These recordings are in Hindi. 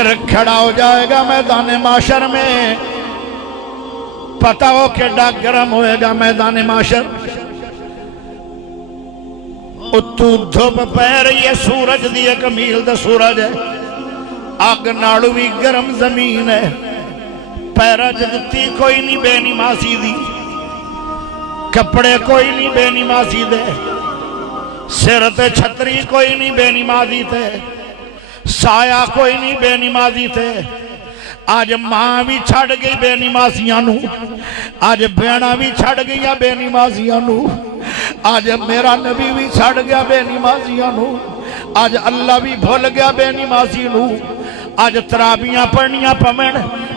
फिर खड़ा हो जाएगा मैदान माशर में। पता हो केड़ा गर्म होएगा मैदान माशर। उत्तू धुप पै रही है, सूरज दी एक मील दा सूरज है, अग नालू भी गर्म जमीन है। पैरा च जुत्ती कोई नहीं बेनिमासी दी, कपड़े कोई नहीं बेनिमासी दे, सिर ते छतरी कोई नहीं बेनिमाजी ते, साया कोई नहीं बेनिमाजी ते। आज मां भी छड़ गई बेनिमाजियां नू, आज भैणा भी छड़ गई बेनिमाजियां नू, आज मेरा नबी भी छड़ गया बेनिमाजियां नू, आज अल्लाह भी भुल गया बेनिमाजी नू। आज तराबियां पढ़नियां पवन,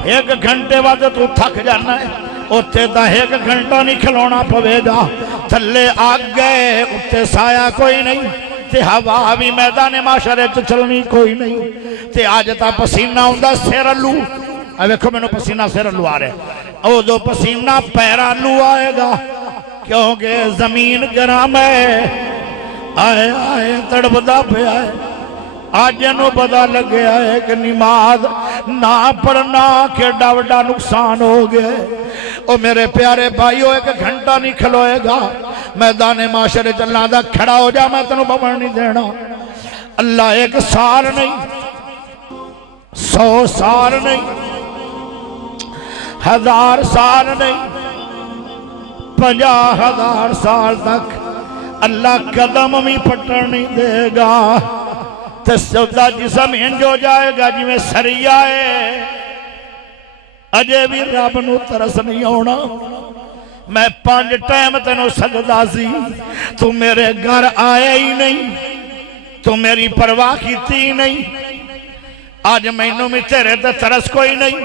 एक घंटे बाद तू थक जाना है, उत्ते तो एक घंटा नहीं खिलौना पवेगा। थले आ गए उत्ते साया कोई नहीं, ते हवा भी मैदान माशरे च चलनी कोई नहीं। ते अज तो पसीना आउंदा सिर अल्लू, वेखो मैनू पसीना सिर अल्लू आ रहा, उदो पसीना पैर अल्लू आएगा, क्योंकि जमीन गर्म है। आए आए तड़पदा पिया है। अज नू पता लग्या है कि नमाज ना पढ़ना केड़ा वड्डा नुकसान हो गया। ओ मेरे प्यारे भाईओ, एक घंटा नहीं खलोएगा मैदान माशरे चलना दा। खड़ा हो जा, मैं तेनों बवण नहीं देना। अल्लाह एक साल नहीं, 100 साल नहीं, 1000 साल नहीं, 50,000 साल तक अल्लाह कदम भी पटन नहीं देगा। तो सौदा जिसम इंज हो जाएगा जिवें सरिया है। अजे भी रब नू तरस नहीं आना। मैं 5 टाइम तेनों सजदा सी, तू मेरे घर आया ही नहीं, तू मेरी परवाह की नहीं। आज मैनू भी तेरे ते तरस कोई नहीं।